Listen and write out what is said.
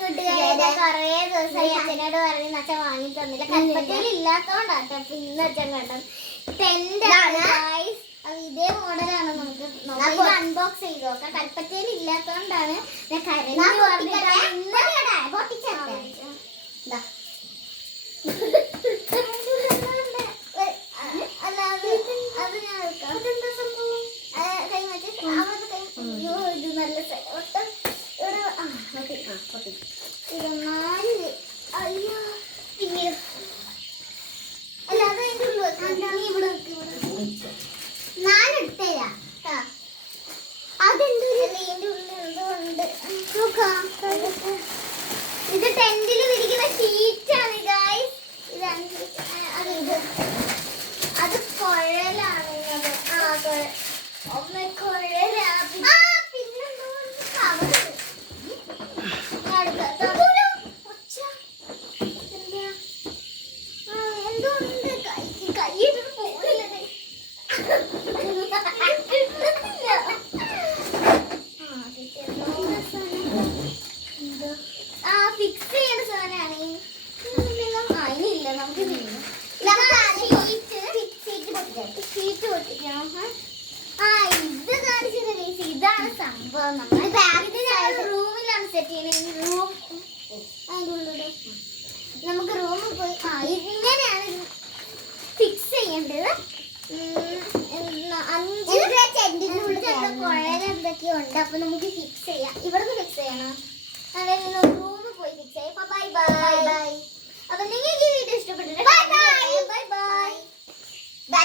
കൊറേ ദിവസമായി അച്ഛനോട് പറഞ്ഞ് അച്ഛൻ വാങ്ങി തന്നില്ല. കൽപ്പറ്റയിൽ ഇല്ലാത്തോണ്ടാട്ടോ അപ്പൊ ഇന്ന് അച്ഛൻ കണ്ടത്. ഇതേ മോഡലാണ്. നമുക്ക് അൺബോക്സ് ചെയ്ത് നോക്കാം. കൽപ്പറ്റയിൽ ഇല്ലാത്തോണ്ടാണ് ഞാൻ കരഞ്ഞു പൊട്ടിച്ചേർക്കാം. ഇത് ടെന്റിൽ വിരിക്കുന്ന ഷീറ്റാണ് ഗൈസ്. അത് കുഴലാണ്. ഇതാണ് സംഭവം. റൂമിലാണ് സെറ്റ് ചെയ്യുന്നത്. നമുക്ക് റൂമിൽ പോയി ഇങ്ങനെയാണ് ഫിക്സ് ചെയ്യേണ്ടത്. 5 കുഴൽ എന്തൊക്കെയോ ഉണ്ട്. അപ്പൊ നമുക്ക് ഫിക്സ് ചെയ്യാം. ഇവിടുന്ന് ഫിക്സ് ചെയ്യണം. റൂമിൽ പോയി ഫിക്സ് ചെയ്യാം. Bye bye. അപ്പൊ നിങ്ങൾക്ക് ഈ വീഡിയോ ഇഷ്ടപ്പെട്ടിട്ട്